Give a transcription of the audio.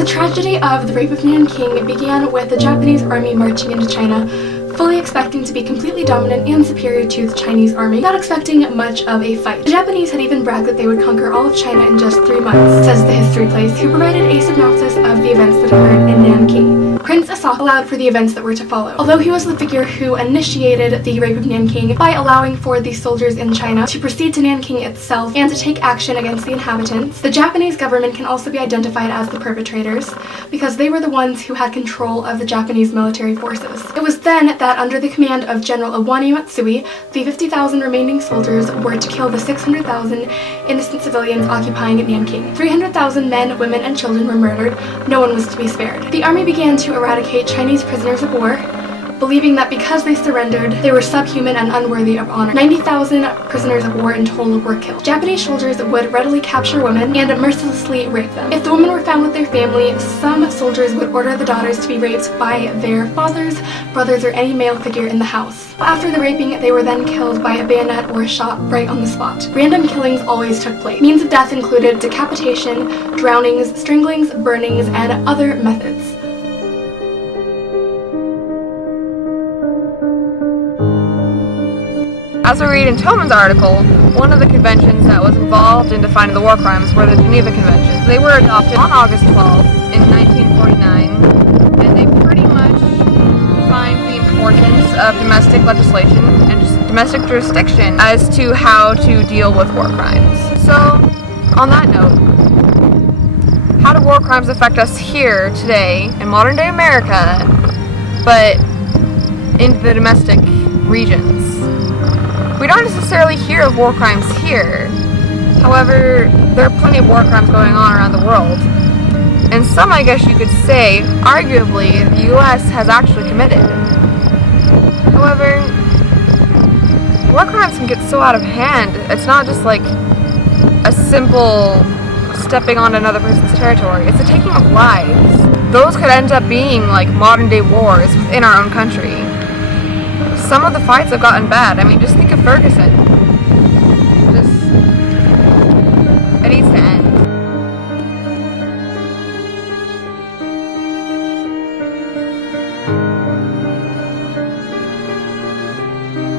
The tragedy of the rape of Nanjing began with the Japanese army marching into China, fully expecting to be completely dominant and superior to the Chinese army, not expecting much of a fight. The Japanese had even bragged that they would conquer all of China in just 3 months, says the history place, who provided a synopsis of the events that occurred in Nanjing. Prince Asaf allowed for the events that were to follow. Although he was the figure who initiated the rape of Nanjing by allowing for the soldiers in China to proceed to Nanjing itself and to take action against the inhabitants, the Japanese government can also be identified as the perpetrators because they were the ones who had control of the Japanese military forces. It was then that under the command of General Iwani Matsui, the 50,000 remaining soldiers were to kill the 600,000 innocent civilians occupying Nanjing. 300,000 men, women, and children were murdered. No one was to be spared. The army began to eradicate Chinese prisoners of war, believing that because they surrendered, they were subhuman and unworthy of honor. 90,000 prisoners of war in total were killed. Japanese soldiers would readily capture women and mercilessly rape them. If the women were found with their family, some soldiers would order the daughters to be raped by their fathers, brothers, or any male figure in the house. After the raping, they were then killed by a bayonet or shot right on the spot. Random killings always took place. Means of death included decapitation, drownings, stranglings, burnings, and other methods. As we read in Tillman's article, one of the conventions that was involved in defining the war crimes were the Geneva Conventions. They were adopted on August 12th in 1949, and they pretty much defined the importance of domestic legislation and domestic jurisdiction as to how to deal with war crimes. So, on that note, how do war crimes affect us here today in modern day America, but in the domestic regions? We don't necessarily hear of war crimes here. However, there are plenty of war crimes going on around the world. And some, I guess you could say, arguably, the US has actually committed. However, war crimes can get so out of hand. It's not just like a simple stepping on another person's territory. It's the taking of lives. Those could end up being like modern day wars within our own country. Some of the fights have gotten bad. I mean, just think of Ferguson.